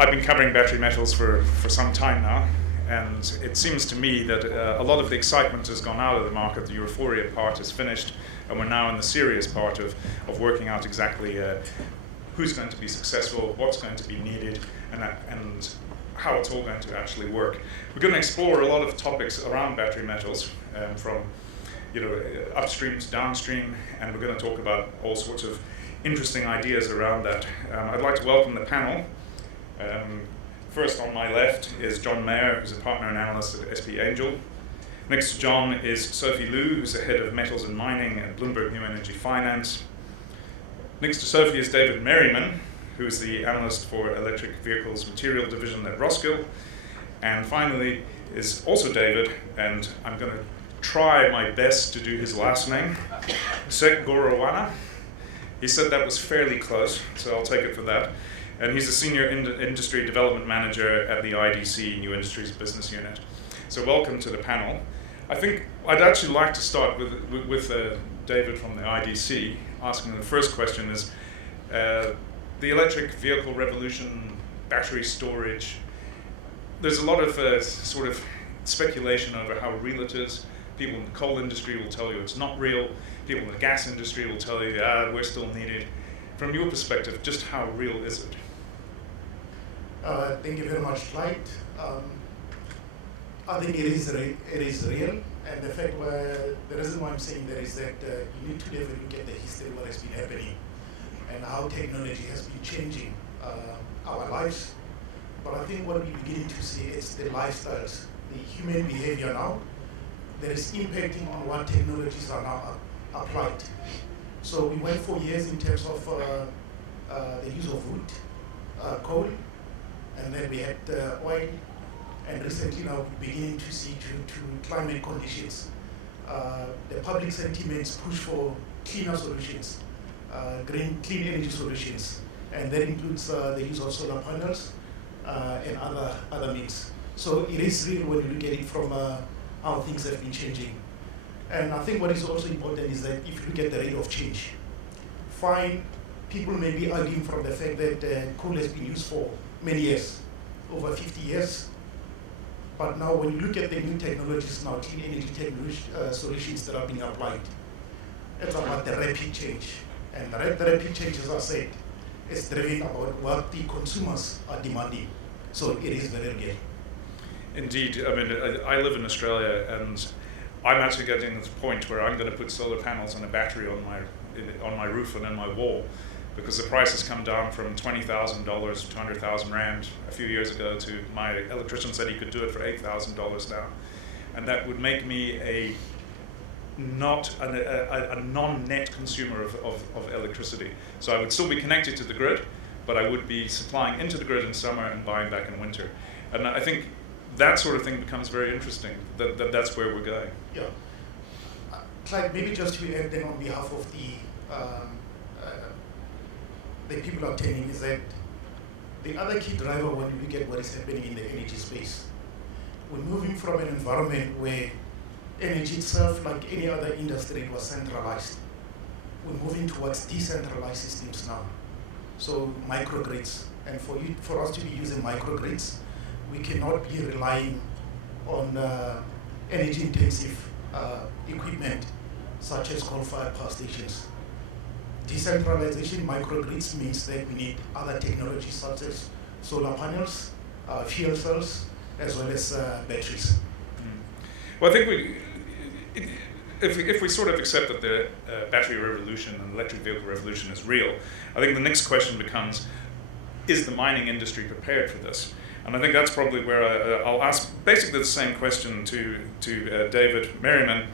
I've been covering battery metals for some time now, and it seems to me that a lot of the excitement has gone out of the market. The euphoria part is finished, and we're now in the serious part of working out exactly who's going to be successful, what's going to be needed, and how it's all going to actually work. We're going to explore a lot of topics around battery metals, from upstream to downstream, and we're going to talk about all sorts of interesting ideas around that. I'd like to welcome the panel. First on my left is John Mayer, who's a partner and analyst at SP Angel. Next to John is Sophie Liu, who's the head of metals and mining at Bloomberg New Energy Finance. Next to Sophie is David Merriman, who is the analyst for electric vehicles material division at Roskill. And finally is also David, and I'm going to try my best to do his last name, Sek Gorowana. He said that was fairly close, so I'll take it for that. And he's a senior industry development manager at the IDC, New Industries Business Unit. So welcome to the panel. I think I'd actually like to start with David from the IDC, asking the first question is, the electric vehicle revolution, battery storage, there's a lot of sort of speculation over how real it is. People in the coal industry will tell you it's not real. People in the gas industry will tell you, we're still needed. From your perspective, just how real is it? Thank you very much, Clyde. I think it is real, and the fact the reason why I'm saying that is that you need to definitely look at the history of what has been happening and how technology has been changing our lives. But I think what we're beginning to see is the lifestyles, the human behavior now, that is impacting on what technologies are now applied. So we went for years in terms of the use of wood, coal, and then we had oil, and recently now we're beginning to see due to climate conditions, the public sentiments push for cleaner solutions, clean energy solutions, and that includes the use of solar panels and other means. So it is real when you look at it from how things have been changing. And I think what is also important is that if you look at the rate of change, fine, people may be arguing from the fact that coal has been used for many years, over 50 years. But now when you look at the new technologies now, clean energy technology solutions that are being applied, it's about the rapid change. And the rapid change, as I said, is driven about what the consumers are demanding. So it is very real. Indeed. I mean, I live in Australia, and I'm actually getting to the point where I'm going to put solar panels and a battery on my roof and in my wall, because the price has come down from $20,000 to 200,000 Rand a few years ago to my electrician said he could do it for $8,000 now. And that would make me a non-net consumer of electricity. So I would still be connected to the grid, but I would be supplying into the grid in summer and buying back in winter. And I think that sort of thing becomes very interesting, that's where we're going. Yeah. Clyde, maybe just to add then on behalf of the people attending is that the other key driver when you look at what is happening in the energy space, we're moving from an environment where energy itself, like any other industry, was centralized. We're moving towards decentralized systems now. So microgrids, and for us to be using microgrids, we cannot be relying on energy-intensive equipment such as coal-fired power stations. Decentralization microgrids means that we need other technologies such as solar panels, fuel cells, as well as batteries. Well, I think if we sort of accept that the battery revolution and electric vehicle revolution is real, I think the next question becomes, is the mining industry prepared for this? And I think that's probably where I'll ask basically the same question to David Merriman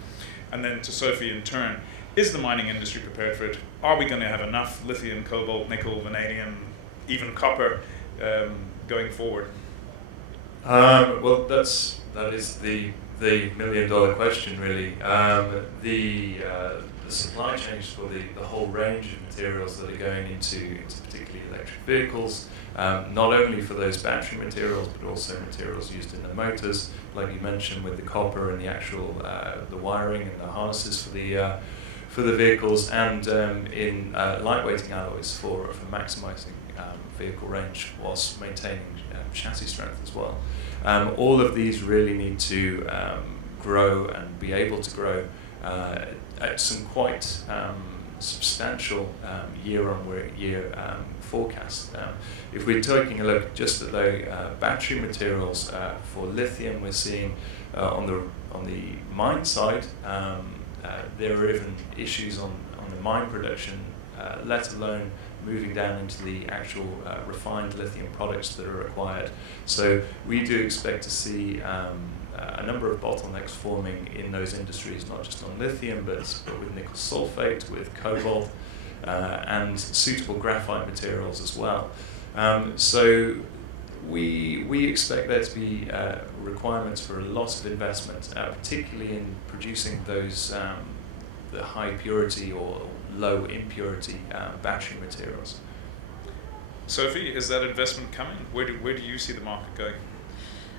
and then to Sophie in turn. Is the mining industry prepared for it? Are we going to have enough lithium, cobalt, nickel, vanadium, even copper going forward? Well, that is the million-dollar question, really. The supply chains for the whole range of materials that are going into particularly electric vehicles, not only for those battery materials, but also materials used in the motors, like you mentioned with the copper and the actual the wiring and the harnesses for the vehicles, and in lightweighting alloys for maximising vehicle range whilst maintaining chassis strength as well. All of these really need to grow and be able to grow at some quite substantial year-on-year forecast. If we're taking a look just at the battery materials for lithium, we're seeing on the mine side there are even issues on the mine production, let alone moving down into the actual refined lithium products that are required. So we do expect to see a number of bottlenecks forming in those industries, not just on lithium, but with nickel sulfate, with cobalt, and suitable graphite materials as well. So we expect there to be requirements for a lot of investment, particularly in producing those the high purity or low impurity battery materials. Sophie, is that investment coming? Where do you see the market going?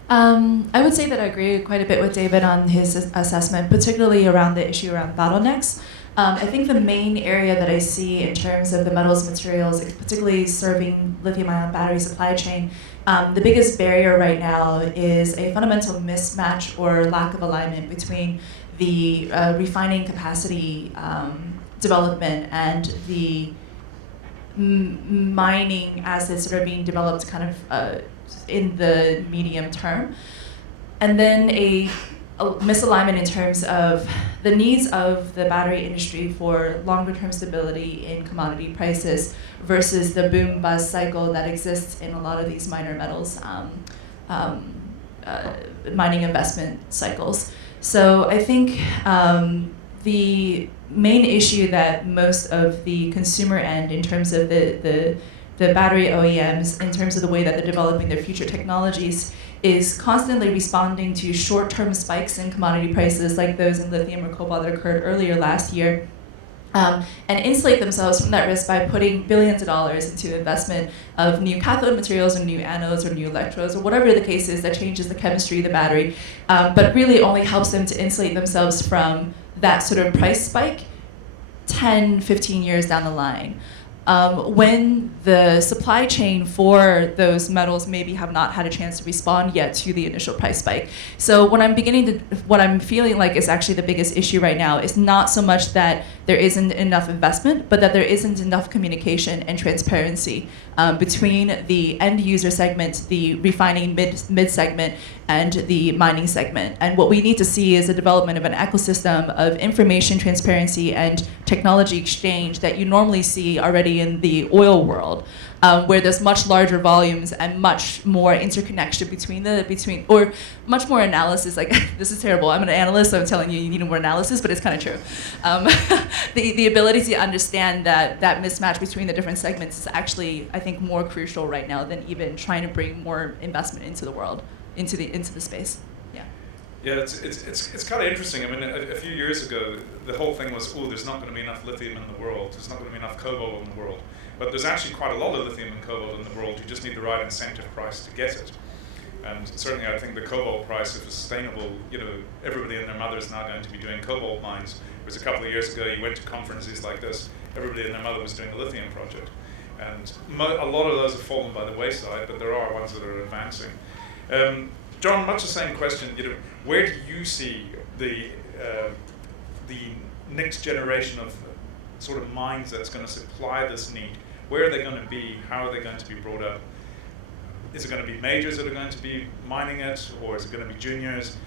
I would say that I agree quite a bit with David on his assessment, particularly around the issue around bottlenecks. I think the main area that I see in terms of the metals materials, particularly serving lithium-ion battery supply chain, the biggest barrier right now is a fundamental mismatch or lack of alignment between the refining capacity development and the mining assets that are being developed kind of in the medium term. And then a misalignment in terms of the needs of the battery industry for longer term stability in commodity prices versus the boom bust cycle that exists in a lot of these minor metals mining investment cycles. So I think the main issue that most of the consumer end in terms of the battery OEMs, in terms of the way that they're developing their future technologies, is constantly responding to short-term spikes in commodity prices like those in lithium or cobalt that occurred earlier last year, and insulate themselves from that risk by putting billions of dollars into investment of new cathode materials or new anodes or new electrodes or whatever the case is that changes the chemistry of the battery, but really only helps them to insulate themselves from that sort of price spike 10, 15 years down the line. When the supply chain for those metals maybe have not had a chance to respond yet to the initial price spike. So what I'm feeling like is actually the biggest issue right now is not so much that there isn't enough investment, but that there isn't enough communication and transparency between the end user segment, the refining mid segment, and the mining segment. And what we need to see is the development of an ecosystem of information transparency and technology exchange that you normally see already in the oil world, where there's much larger volumes and much more interconnection between or much more analysis. Like, this is terrible. I'm an analyst, so I'm telling you need more analysis, but it's kind of true. The ability to understand that mismatch between the different segments is actually, I think, more crucial right now than even trying to bring more investment into the world, into the space. Yeah, it's kind of interesting. I mean, a few years ago, the whole thing was, there's not going to be enough lithium in the world. There's not going to be enough cobalt in the world. But there's actually quite a lot of lithium and cobalt in the world. You just need the right incentive price to get it. And certainly, I think the cobalt price, if it's sustainable, everybody and their mother is now going to be doing cobalt mines. It was a couple of years ago, you went to conferences like this, everybody and their mother was doing a lithium project. And a lot of those have fallen by the wayside, but there are ones that are advancing. John, much the same question. Where do you see the next generation of sort of mines that's going to supply this need? Where are they going to be? How are they going to be brought up? Is it going to be majors that are going to be mining it, or is it going to be juniors?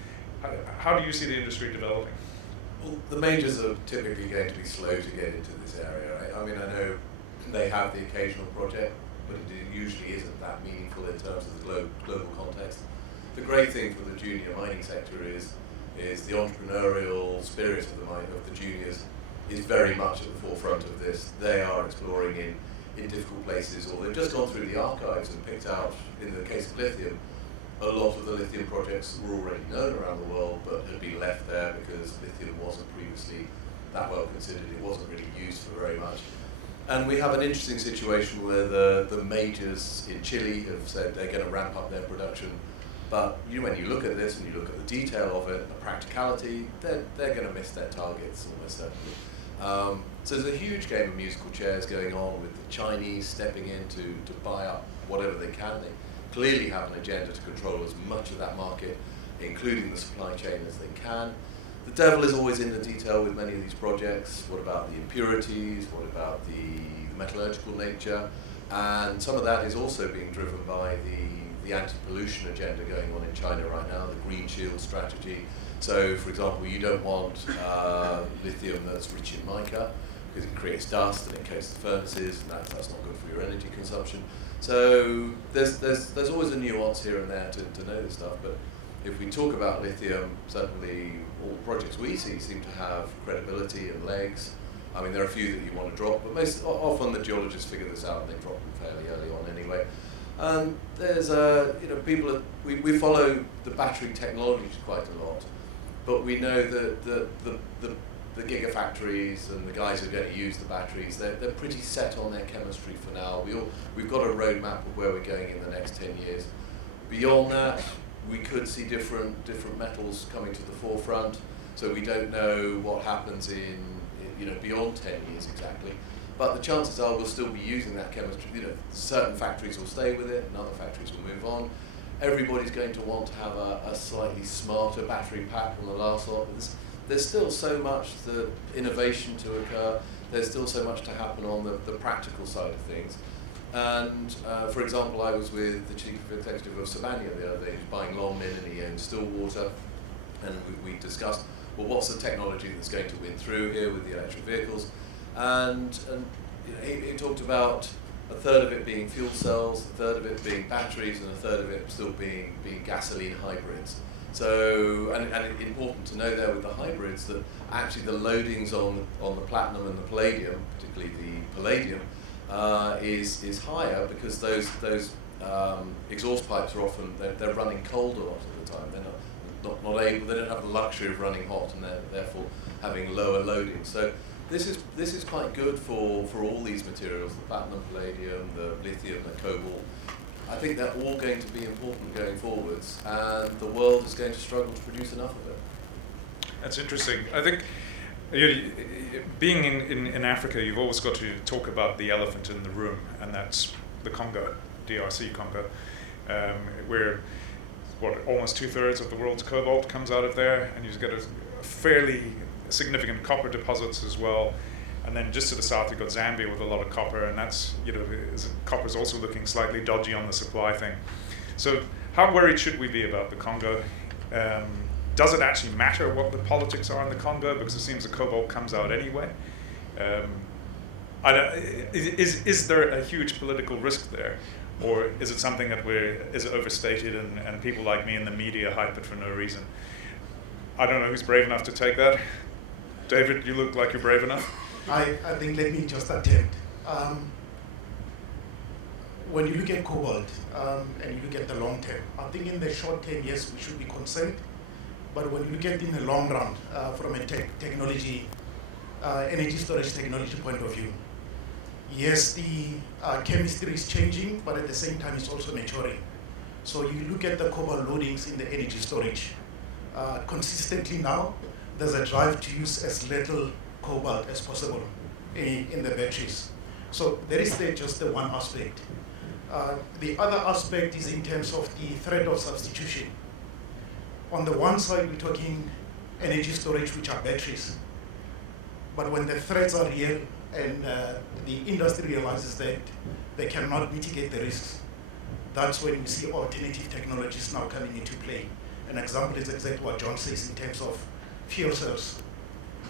How do you see the industry developing? Well, the majors are typically going to be slow to get into this area, right? I mean, I know they have the occasional project, but it usually isn't that meaningful in terms of the global context. The great thing for the junior mining sector is the entrepreneurial spirit of the juniors is very much at the forefront of this. They are exploring in difficult places, or they've just gone through the archives and picked out, in the case of lithium, a lot of the lithium projects were already known around the world, but had been left there because lithium wasn't previously that well considered. It wasn't really used for very much. And we have an interesting situation where the majors in Chile have said they're going to ramp up their production. But when you look at this and you look at the detail of it, the practicality, they're going to miss their targets almost certainly. So there's a huge game of musical chairs going on with the Chinese stepping in to buy up whatever they can. They clearly have an agenda to control as much of that market, including the supply chain, as they can. The devil is always in the detail with many of these projects. What about the impurities? What about the metallurgical nature? And some of that is also being driven by the anti-pollution agenda going on in China right now, the Green Shield strategy. So, for example, you don't want lithium that's rich in mica because it creates dust and it coats the furnaces, and that's not good for your energy consumption. So there's always a nuance here and there to know this stuff. But if we talk about lithium, certainly all the projects we see seem to have credibility and legs. I mean, there are a few that you want to drop, but often the geologists figure this out and they drop them fairly early on anyway. There's we follow the battery technology quite a lot, but we know that the gigafactories and the guys who are going to use the batteries, they're pretty set on their chemistry for now. We've got a roadmap of where we're going in the next 10 years. Beyond that, we could see different metals coming to the forefront. So we don't know what happens in beyond 10 years exactly. But the chances are we'll still be using that chemistry. Certain factories will stay with it, and other factories will move on. Everybody's going to want to have a slightly smarter battery pack on the last lot. There's still so much innovation to occur. There's still so much to happen on the practical side of things. And for example, I was with the chief executive of Sibanye the other day, who's buying Longmin, and he owns Stillwater, and we discussed, well, what's the technology that's going to win through here with the electric vehicles? And he talked about a third of it being fuel cells, a third of it being batteries, and a third of it still being gasoline hybrids. So, and important to know there with the hybrids that actually the loadings on the platinum and the palladium, particularly the palladium, is higher because those exhaust pipes are often they're running cold a lot of the time. They're not able. They don't have the luxury of running hot, and they're therefore having lower loading. So this is quite good for all these materials: the platinum, palladium, the lithium, the cobalt. I think they're all going to be important going forwards, and the world is going to struggle to produce enough of it. That's interesting. I think being in Africa, you've always got to talk about the elephant in the room, and that's the Congo, DRC Congo, where almost 2/3 of the world's cobalt comes out of there, and you've got a fairly significant copper deposits as well. And then just to the south, you've got Zambia with a lot of copper, and that's, copper's also looking slightly dodgy on the supply thing. So how worried should we be about the Congo? Does it actually matter what the politics are in the Congo? Because it seems the cobalt comes out anyway. Is there a huge political risk there? Or is it something that is overstated and people like me in the media hype it for no reason? I don't know who's brave enough to take that. David, you look like you're brave enough. I think let me just attempt. When you look at cobalt and you look at the long term, I think in the short term, yes, we should be concerned. But when you look at in the long run, from a technology, energy storage technology point of view, yes, the chemistry is changing, but at the same time, it's also maturing. So you look at the cobalt loadings in the energy storage. Consistently now, there's a drive to use as little cobalt as possible in the batteries. So there is just the one aspect. The other aspect is in terms of the threat of substitution. On the one side, we're talking energy storage, which are batteries. But when the threats are real and the industry realizes that they cannot mitigate the risks, that's when we see alternative technologies now coming into play. An example is exactly what John says in terms of fuel cells.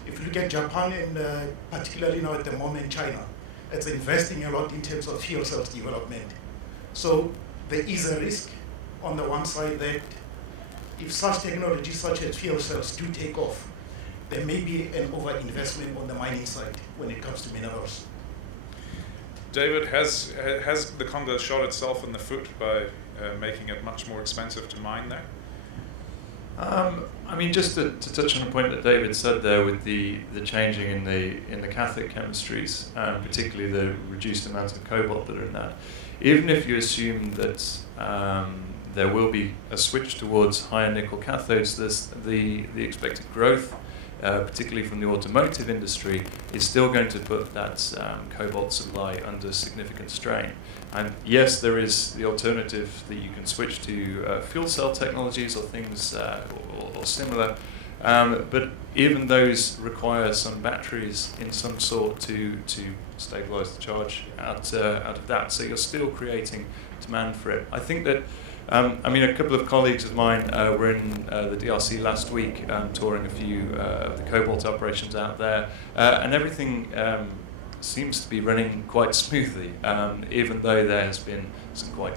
If you look at Japan and particularly now at the moment China, it's investing a lot in terms of fuel cells development. So there is a risk on the one side that if such technologies such as fuel cells do take off, there may be an over-investment on the mining side when it comes to minerals. David, has the Congo shot itself in the foot by making it much more expensive to mine there? I mean, just to touch on a point that David said there with the changing in the cathode chemistries, particularly the reduced amount of cobalt that are in that, even if you assume that there will be a switch towards higher nickel cathodes, the expected growth particularly from the automotive industry, is still going to put that cobalt supply under significant strain. And yes, there is the alternative that you can switch to fuel cell technologies or things or similar, but even those require some batteries in some sort to stabilize the charge out of that. So you're still creating demand for it. I think that, a couple of colleagues of mine were in the DRC last week touring a few of the cobalt operations out there, and everything seems to be running quite smoothly, even though there has been some quite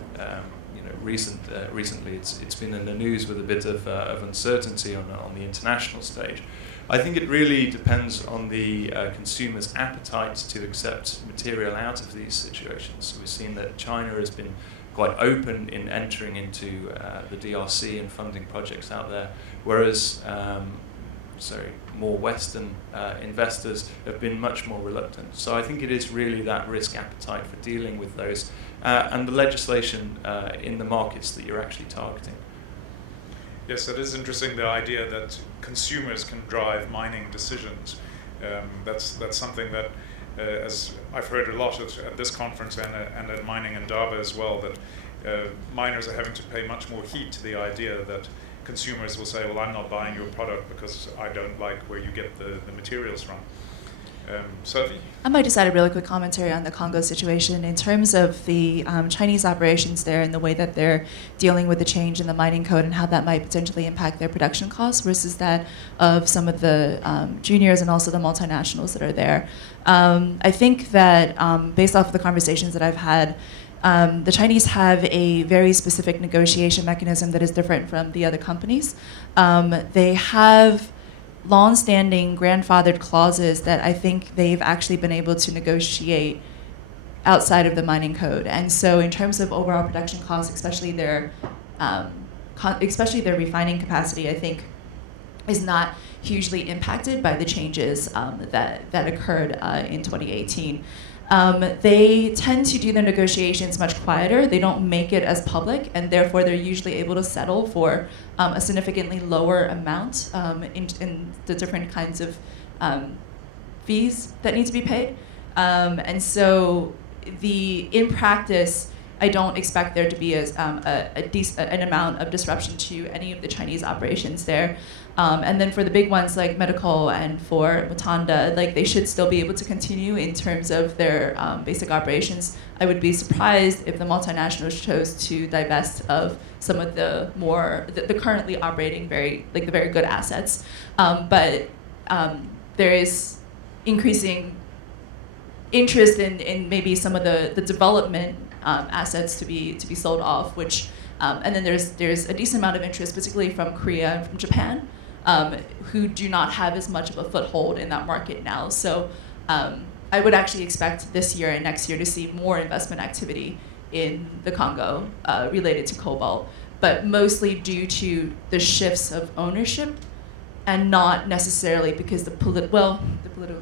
recently it's been in the news with a bit of uncertainty on the international stage. I think it really depends on the consumer's appetite to accept material out of these situations. We've seen that China has been quite open in entering into the DRC and funding projects out there, whereas more Western investors have been much more reluctant. So I think it is really that risk appetite for dealing with those and the legislation in the markets that you're actually targeting. Yes, it is interesting, the idea that consumers can drive mining decisions. That's something that, as I've heard a lot at this conference and at Mining Indaba as well, that miners are having to pay much more heed to the idea that consumers will say, well, I'm not buying your product because I don't like where you get the materials from. Sophie? I might just add a really quick commentary on the Congo situation in terms of the Chinese operations there and the way that they're dealing with the change in the mining code and how that might potentially impact their production costs versus that of some of the juniors and also the multinationals that are there. I think that based off of the conversations that I've had, the Chinese have a very specific negotiation mechanism that is different from the other companies. They have long-standing grandfathered clauses that I think they've actually been able to negotiate outside of the mining code. And so in terms of overall production costs, especially their refining capacity, I think is not hugely impacted by the changes that occurred in 2018. They tend to do their negotiations much quieter. They don't make it as public, and therefore they're usually able to settle for a significantly lower amount in the different kinds of fees that need to be paid. And so in practice, I don't expect there to be an amount of disruption to any of the Chinese operations there. And then for the big ones like Medical and for Mutanda, they should still be able to continue in terms of their basic operations. I would be surprised if the multinationals chose to divest of some of the currently operating the very good assets. But there is increasing interest in maybe some of the development assets to be sold off, which and then there's a decent amount of interest, particularly from Korea and from Japan, who do not have as much of a foothold in that market now. So I would actually expect this year and next year to see more investment activity in the Congo related to cobalt, but mostly due to the shifts of ownership and not necessarily because the political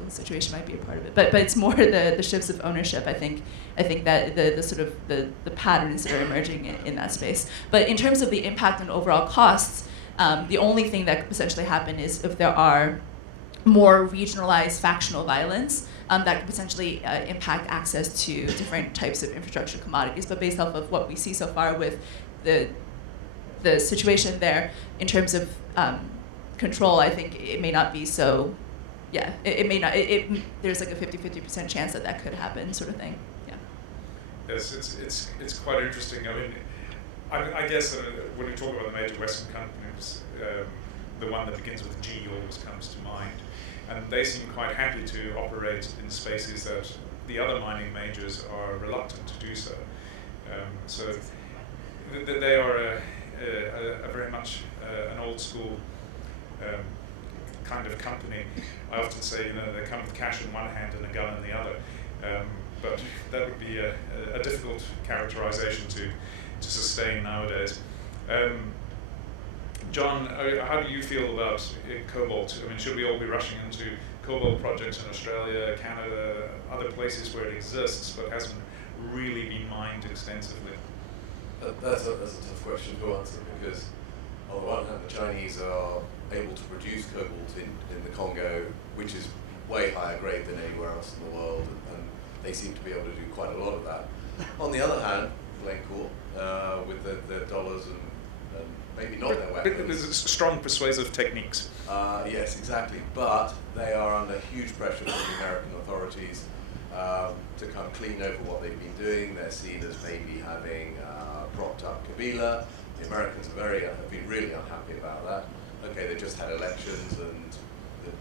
situation might be a part of it, but it's more the shifts of ownership. I think that the sort of the patterns that are emerging in that space. But in terms of the impact on overall costs, the only thing that could potentially happen is if there are more regionalized factional violence that could potentially impact access to different types of infrastructure commodities. But based off of what we see so far with the situation there in terms of control, I think it may not be so. Yeah, it may not. There's like a 50% chance that could happen, sort of thing. Yeah. Yes, it's quite interesting. I mean, I guess when you talk about the major Western companies, the one that begins with G always comes to mind, and they seem quite happy to operate in spaces that the other mining majors are reluctant to do so. So they are a very much an old school kind of company. I often say, they come with cash in one hand and a gun in the other, but that would be a difficult characterization to sustain nowadays. John, how do you feel about cobalt? I mean, should we all be rushing into cobalt projects in Australia, Canada, other places where it exists but hasn't really been mined extensively? That's a tough question to answer, because on the one hand the Chinese are able to produce cobalt in the Congo, which is way higher grade than anywhere else in the world, and they seem to be able to do quite a lot of that. On the other hand, Glencore, with their dollars and maybe not their weapons. There's strong persuasive techniques. Yes, exactly. But they are under huge pressure from the American authorities to come clean over what they've been doing. They're seen as maybe having propped up Kabila. The Americans have been really unhappy about that. Okay, they just had elections, and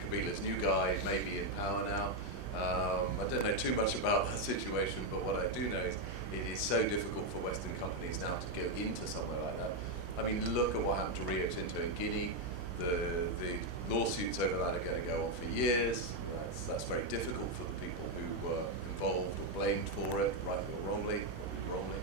Kabila's new guy may be in power now. I don't know too much about that situation, but what I do know is it is so difficult for Western companies now to go into somewhere like that. I mean, look at what happened to Rio Tinto in Guinea. The lawsuits over that are going to go on for years. That's very difficult for the people who were involved or blamed for it, rightly or wrongly, probably wrongly.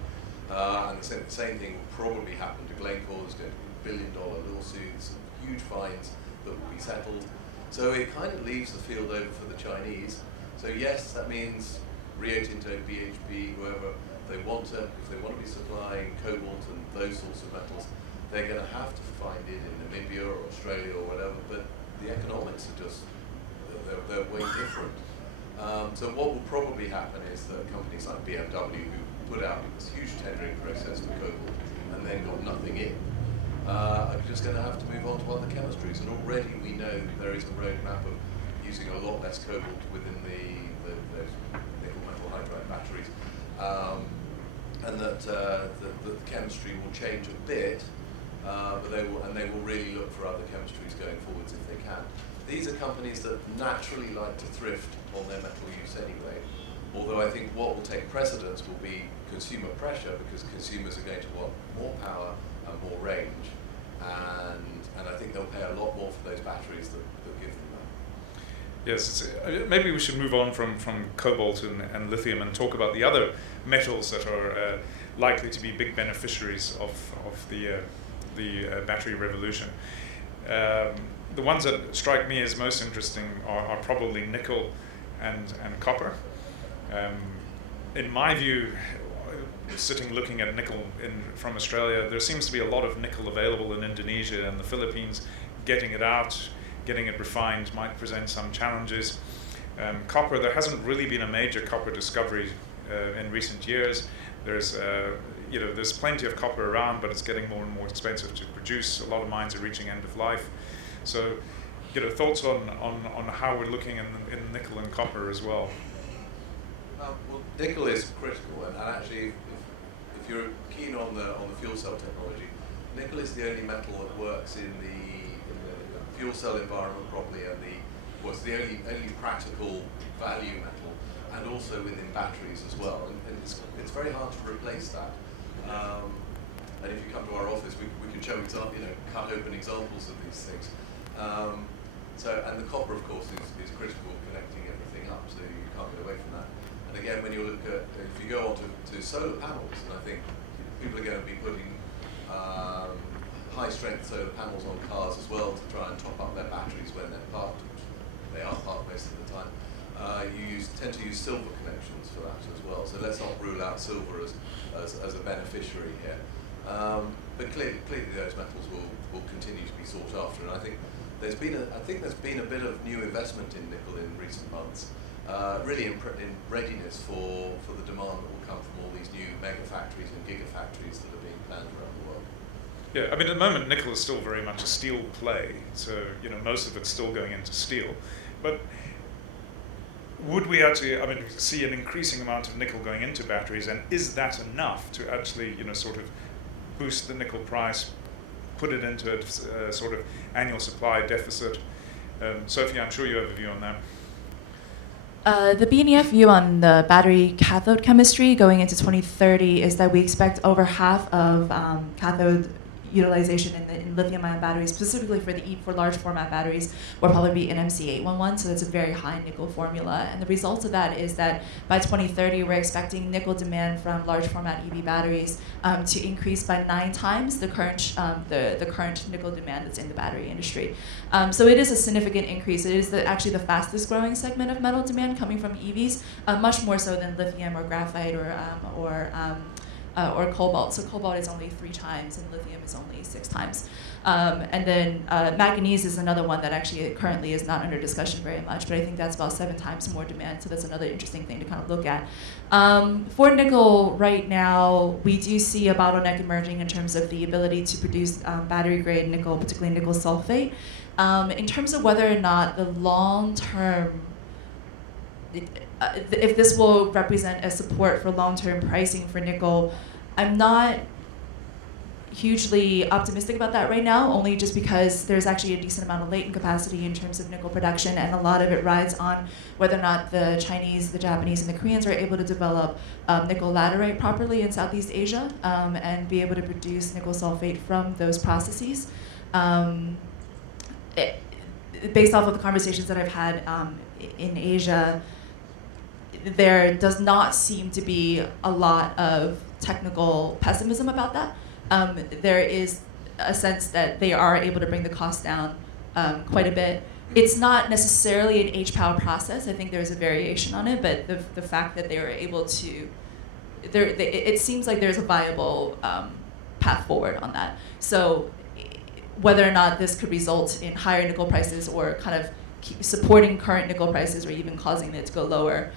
And the same thing will probably happen to Glencore. There's going to be billion-dollar lawsuits, huge fines that will be settled. So it kind of leaves the field over for the Chinese. So yes, that means Rio Tinto, BHP, whoever, if they want to be supplying cobalt and those sorts of metals, they're going to have to find it in Namibia or Australia or whatever, but the economics are just, they're way different. So what will probably happen is that companies like BMW, who put out this huge tendering process for cobalt and then got nothing in, are just going to have to move on to other chemistries. And already we know there is a roadmap of using a lot less cobalt within those nickel metal hydride batteries, and that the chemistry will change a bit, but they will really look for other chemistries going forwards if they can. These are companies that naturally like to thrift on their metal use anyway, although I think what will take precedence will be consumer pressure, because consumers are going to want more power and more range, and I think they'll pay a lot more for those batteries that give them that. Yes, maybe we should move on from cobalt and lithium and talk about the other metals that are likely to be big beneficiaries of the battery revolution. The ones that strike me as most interesting are probably nickel and copper. In my view, sitting looking at nickel from Australia, there seems to be a lot of nickel available in Indonesia and the Philippines. Getting it out, getting it refined might present some challenges. Copper, there hasn't really been a major copper discovery in recent years. There's plenty of copper around, but it's getting more and more expensive to produce. A lot of mines are reaching end of life. So, thoughts on how we're looking in nickel and copper as well. Well, nickel is critical, and actually, if you're keen on the fuel cell technology, nickel is the only metal that works in the fuel cell environment properly, and was the only practical value metal, and also within batteries as well. And it's very hard to replace that. And if you come to our office, we can show cut open examples of these things. And the copper, of course, is critical in connecting everything up, so you can't get away from that. And again, when you look at, if you go on to solar panels, and I think people are going to be putting high-strength solar panels on cars as well to try and top up their batteries when they're parked, which they are parked most of the time. You tend to use silver connections for that as well. So let's not rule out silver as a beneficiary here. But clearly those metals will continue to be sought after, and I think there's been a bit of new investment in nickel in recent months, really in readiness for the demand that will come from all these new mega factories and gigafactories that are being planned around the world. Yeah, I mean, at the moment, nickel is still very much a steel play, so most of it's still going into steel. But would we actually, see an increasing amount of nickel going into batteries, and is that enough to actually, sort of boost the nickel price, put it into a sort of annual supply deficit? Sophie, I'm sure you have a view on that. The BNEF view on the battery cathode chemistry going into 2030 is that we expect over half of cathode utilization in lithium-ion batteries, specifically for large format batteries, will probably be NMC811, so that's a very high nickel formula. And the result of that is that by 2030, we're expecting nickel demand from large format EV batteries to increase by 9 times the current nickel demand that's in the battery industry. So it is a significant increase. It is actually the fastest growing segment of metal demand coming from EVs, much more so than lithium or graphite or or cobalt. So cobalt is only 3 times, and lithium is only 6 times. And then manganese is another one that actually currently is not under discussion very much, but I think that's about 7 times more demand, so that's another interesting thing to kind of look at. For nickel right now, we do see a bottleneck emerging in terms of the ability to produce battery-grade nickel, particularly nickel sulfate. In terms of whether or not the long-term, if this will represent a support for long-term pricing for nickel, I'm not hugely optimistic about that right now, only just because there's actually a decent amount of latent capacity in terms of nickel production, and a lot of it rides on whether or not the Chinese, the Japanese, and the Koreans are able to develop nickel laterite properly in Southeast Asia and be able to produce nickel sulfate from those processes. Based off of the conversations that I've had in Asia, there does not seem to be a lot of technical pessimism about that. There is a sense that they are able to bring the cost down quite a bit. It's not necessarily an H-Power process. I think there's a variation on it, but the fact that they were able to, it seems like there's a viable path forward on that. So whether or not this could result in higher nickel prices or kind of keep supporting current nickel prices or even causing it to go lower,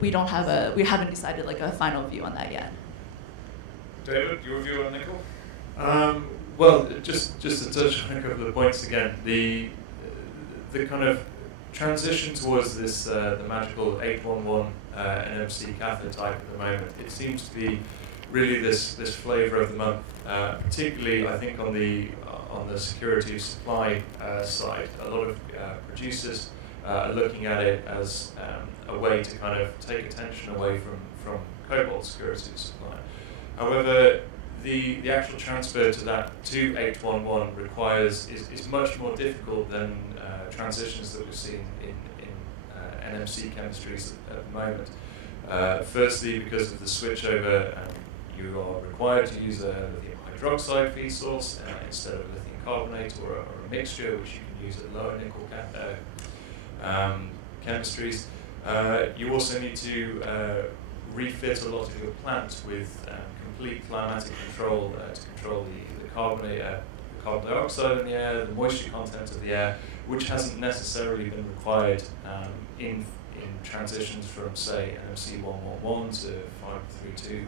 we haven't decided like a final view on that yet. David, your view on nickel? Well, just to touch on a couple of points again, the kind of transition towards this the magical 811 NMC cathode type at the moment, it seems to be really this flavour of the month, particularly I think on the security of supply side. A lot of producers are looking at it as a way to kind of take attention away from cobalt security of supply. However, the actual transfer to that to 811 is much more difficult than transitions that we've seen in NMC chemistries at the moment. Firstly, because of the switchover, you are required to use a lithium hydroxide feed source instead of lithium carbonate or a mixture, which you can use at lower nickel chemistries. You also need to refit a lot of your plant with complete climatic control to control the carbon dioxide in the air, the moisture content of the air, which hasn't necessarily been required in transitions from, say, NMC 111 to 532,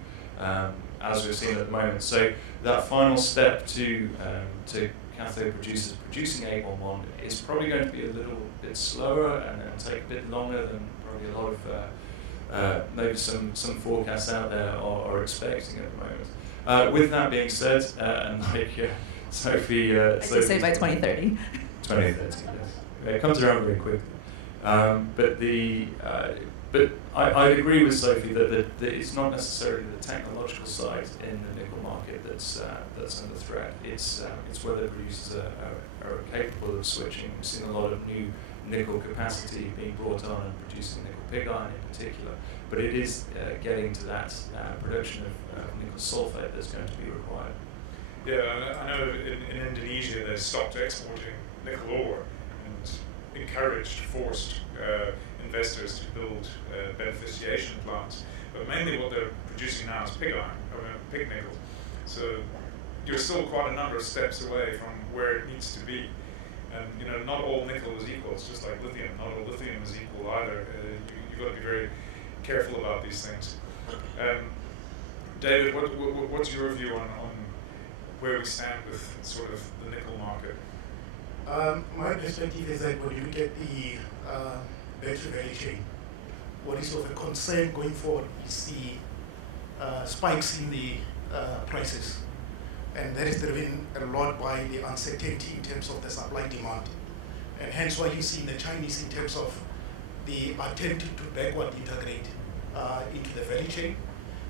as we're seeing at the moment. So that final step to cathode producers producing 811 is probably going to be a little bit slower and take a bit longer than probably a lot of maybe some forecasts out there are expecting at the moment. With that being said, and like Sophie, I could say by 2030. 2030, yes. It comes around very quickly. But I'd agree with Sophie that it's not necessarily the technological side in the nickel market that's under threat. It's whether producers are capable of switching. We've seen a lot of new nickel capacity being brought on and producing nickel pig iron in particular. But it is getting to that production of nickel sulfate that's going to be required. Yeah, I know in Indonesia they stopped exporting nickel ore and forced investors to build beneficiation plants. But mainly what they're producing now is pig nickel. So you're still quite a number of steps away from where it needs to be. And not all nickel is equal. It's just like lithium. Not all lithium is equal either. You've got to be very careful about these things. David, what's your view on where we stand with sort of the nickel market? My perspective is that when you look at the battery value chain, what is of a concern going forward is the spikes in the prices. And that is driven a lot by the uncertainty in terms of the supply demand. And hence why you see the Chinese in terms of the attempt to backward integrate into the value chain.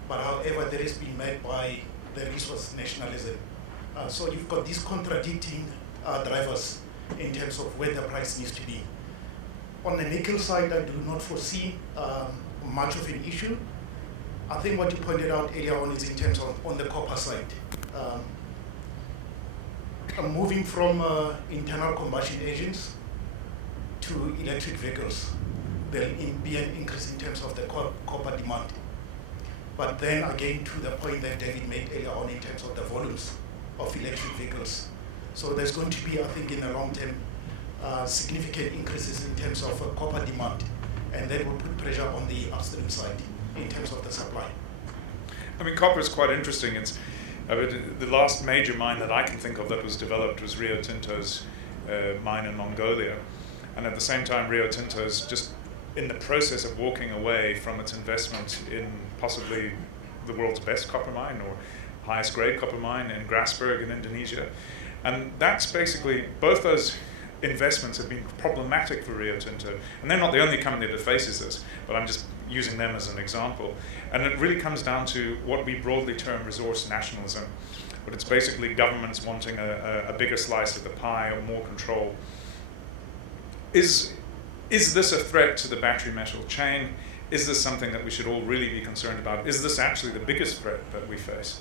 But however, that has been met by the resource nationalism. So you've got these contradicting drivers in terms of where the price needs to be. On the nickel side, I do not foresee much of an issue. I think what you pointed out earlier on is in terms of on the copper side. Moving from internal combustion engines to electric vehicles, there will be an increase in terms of the copper demand. But then again, to the point that David made earlier on in terms of the volumes of electric vehicles. So there's going to be, I think, in the long term, significant increases in terms of copper demand, and that will put pressure on the upstream side in terms of the supply. I mean, copper is quite interesting. The last major mine that I can think of that was developed was Rio Tinto's mine in Mongolia. And at the same time, Rio Tinto is just in the process of walking away from its investment in possibly the world's best copper mine or highest grade copper mine in Grasberg in Indonesia. And that's basically, both those investments have been problematic for Rio Tinto. And they're not the only company that faces this, but I'm just using them as an example. And it really comes down to what we broadly term resource nationalism. But it's basically governments wanting a bigger slice of the pie or more control. Is this a threat to the battery metal chain? Is this something that we should all really be concerned about? Is this actually the biggest threat that we face?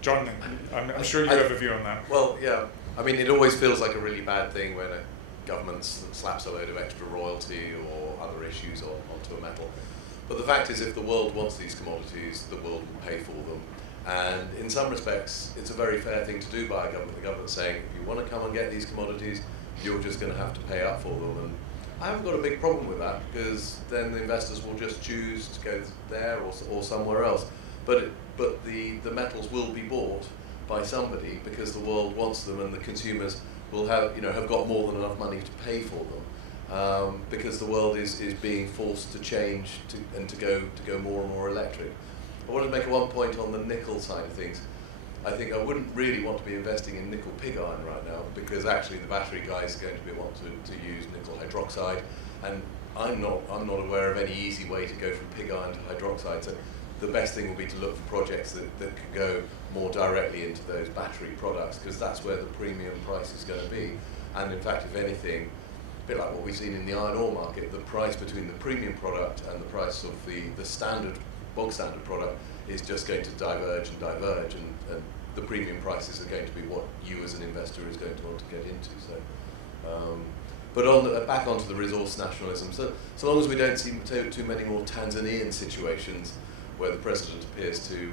John, I'm sure you have a view on that. Well, yeah. I mean, it always feels like a really bad thing when a government slaps a load of extra royalty or other issues onto a metal. But the fact is, if the world wants these commodities, the world will pay for them. And in some respects, it's a very fair thing to do by a government. The government saying, if you want to come and get these commodities, you're just going to have to pay up for them. And I haven't got a big problem with that, because then the investors will just choose to go there or somewhere else. But the metals will be bought by somebody because the world wants them, and the consumers will have got more than enough money to pay for them, because the world is being forced to change and to go more and more electric. I want to make one point on the nickel side of things. I think I wouldn't really want to be investing in nickel pig iron right now, because actually the battery guys are going to want to use nickel hydroxide, and I'm not aware of any easy way to go from pig iron to hydroxide. So the best thing will be to look for projects that could go more directly into those battery products, because that's where the premium price is going to be. And in fact, if anything, a bit like what we've seen in the iron ore market, the price between the premium product and the price of the standard, bog standard product is just going to diverge, and the premium prices are going to be what you as an investor is going to want to get into. So, but back onto the resource nationalism. So long as we don't see too many more Tanzanian situations where the president appears to,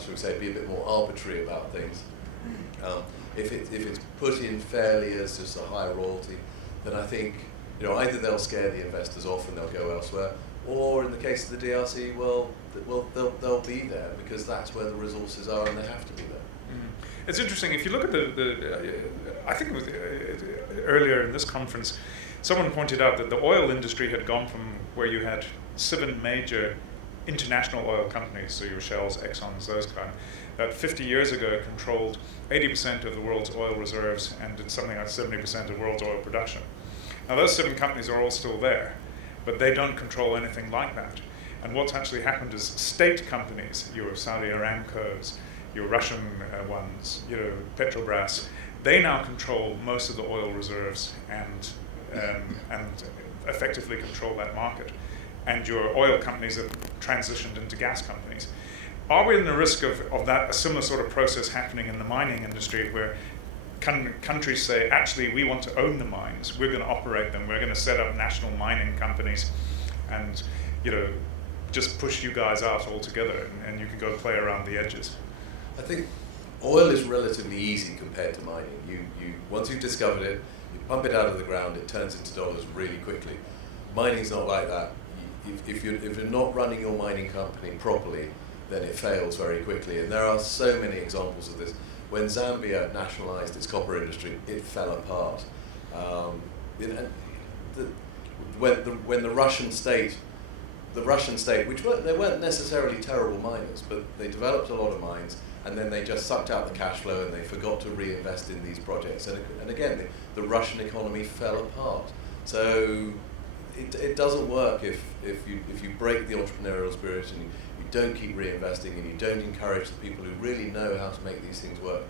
shall we say, be a bit more arbitrary about things. If it's put in fairly as just a higher royalty, then I think either they'll scare the investors off and they'll go elsewhere, or in the case of the DRC, they'll be there because that's where the resources are and they have to be there. It's interesting, if you look at I think it was earlier in this conference, someone pointed out that the oil industry had gone from where you had 7 major international oil companies, so your Shells, Exxons, those kind, that 50 years ago controlled 80% of the world's oil reserves and did something like 70% of the world's oil production. Now those 7 companies are all still there, but they don't control anything like that. And what's actually happened is state companies, your Saudi Aramco's, your Russian ones, Petrobras, they now control most of the oil reserves and effectively control that market. And your oil companies have transitioned into gas companies. Are we in the risk of that, a similar sort of process happening in the mining industry, where countries say, actually, we want to own the mines, we're going to operate them, we're going to set up national mining companies and just push you guys out altogether, and you can go play around the edges? I think oil is relatively easy compared to mining. You once you've discovered it, you pump it out of the ground, it turns into dollars really quickly. Mining's not like that. If you're not running your mining company properly, then it fails very quickly. And there are so many examples of this. When Zambia nationalized its copper industry, it fell apart. When the Russian state, which they weren't necessarily terrible miners, but they developed a lot of mines, and then they just sucked out the cash flow and they forgot to reinvest in these projects. And again, the Russian economy fell apart. So it doesn't work if you break the entrepreneurial spirit and you don't keep reinvesting and you don't encourage the people who really know how to make these things work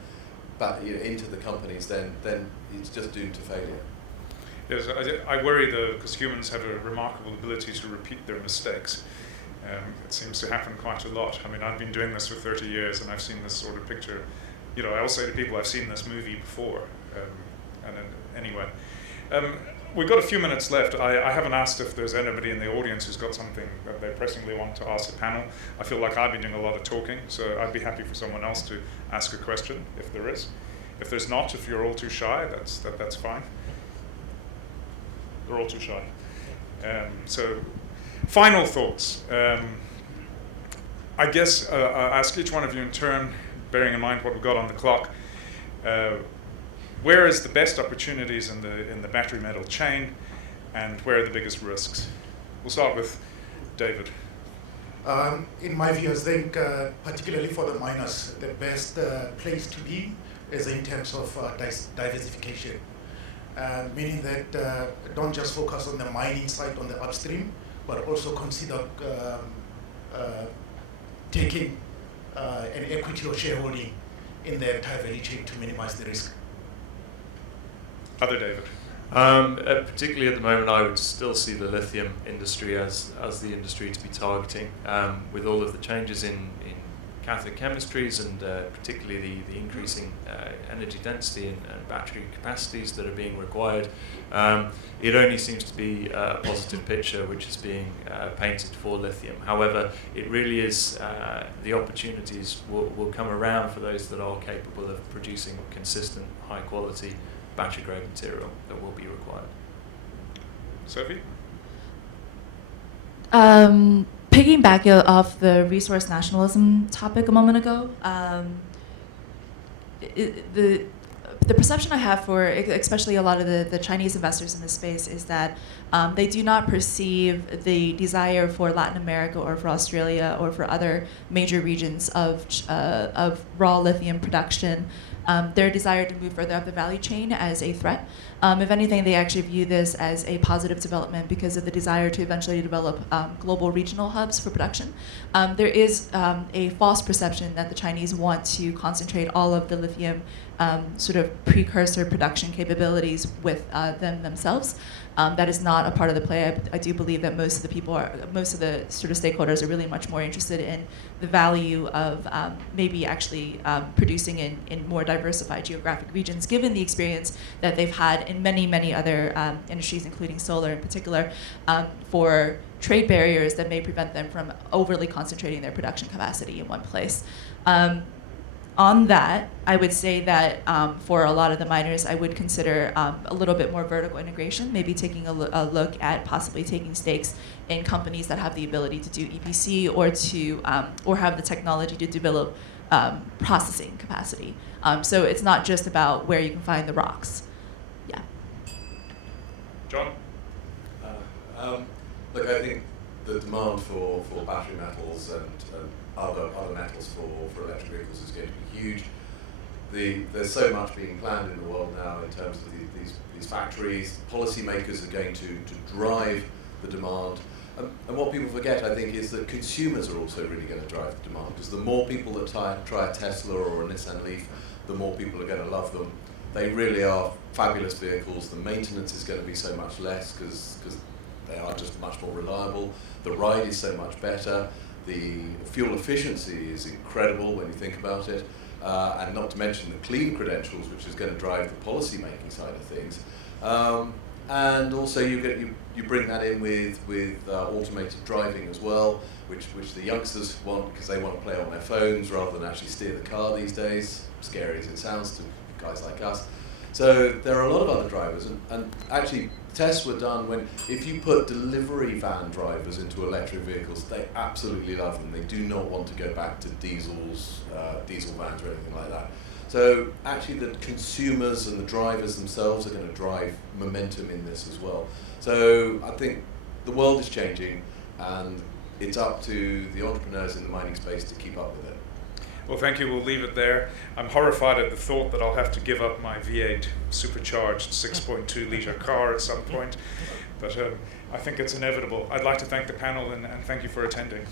back into the companies, then it's just doomed to failure. Yes, I worry though, because humans have a remarkable ability to repeat their mistakes. It seems to happen quite a lot. I mean, I've been doing this for 30 years and I've seen this sort of picture. I always say to people, I've seen this movie before. Anyway. we've got a few minutes left. I haven't asked if there's anybody in the audience who's got something that they pressingly want to ask the panel. I feel like I've been doing a lot of talking, so I'd be happy for someone else to ask a question if there is. If there's not, if you're all too shy, that's fine. You're all too shy. So, final thoughts. I guess I'll ask each one of you in turn, bearing in mind what we've got on the clock. Where is the best opportunities in the battery metal chain, and where are the biggest risks? We'll start with David. In my view, I think particularly for the miners, the best place to be is in terms of diversification, meaning that don't just focus on the mining side on the upstream, but also consider taking an equity or shareholding in the entire value chain to minimize the risk. Other David. Particularly at the moment, I would still see the lithium industry as the industry to be targeting, with all of the changes in cathode chemistries and particularly the increasing energy density and battery capacities that are being required. It only seems to be a positive picture which is being painted for lithium. However, it really is the opportunities will come around for those that are capable of producing consistent, high quality battery grade material that will be required. Sophie? Piggyback off the resource nationalism topic a moment ago, the perception I have for especially a lot of the Chinese investors in this space is that they do not perceive the desire for Latin America or for Australia or for other major regions of raw lithium production, their desire to move further up the value chain as a threat. If anything, they actually view this as a positive development because of the desire to eventually develop global regional hubs for production. There is a false perception that the Chinese want to concentrate all of the lithium sort of precursor production capabilities with themselves. That is not a part of the play. I do believe that most of the sort of stakeholders are really much more interested in the value of maybe actually producing in more diversified geographic regions, given the experience that they've had in many, many other industries, including solar in particular, for trade barriers that may prevent them from overly concentrating their production capacity in one place. On that, I would say that for a lot of the miners, I would consider a little bit more vertical integration, maybe taking a look at possibly taking stakes in companies that have the ability to do EPC or have the technology to develop processing capacity. So it's not just about where you can find the rocks. Yeah. John? Look, I think the demand for battery metals and other metals for electric vehicles is going to be huge. There's so much being planned in the world now in terms of these factories. Policymakers are going to drive the demand. And what people forget, I think, is that consumers are also really going to drive the demand, because the more people that try a Tesla or a Nissan Leaf, the more people are going to love them. They really are fabulous vehicles. The maintenance is going to be so much less because they are just much more reliable. The ride is so much better. The fuel efficiency is incredible when you think about it, and not to mention the clean credentials, which is going to drive the policy-making side of things. And also you bring that in with automated driving as well, which the youngsters want because they want to play on their phones rather than actually steer the car these days, scary as it sounds to guys like us. So there are a lot of other drivers, and actually tests were done if you put delivery van drivers into electric vehicles, they absolutely love them. They do not want to go back to diesel vans or anything like that. So actually the consumers and the drivers themselves are going to drive momentum in this as well. So I think the world is changing, and it's up to the entrepreneurs in the mining space to keep up with it. Well, thank you. We'll leave it there. I'm horrified at the thought that I'll have to give up my V8 supercharged 6.2 litre car at some point, but I think it's inevitable. I'd like to thank the panel and thank you for attending.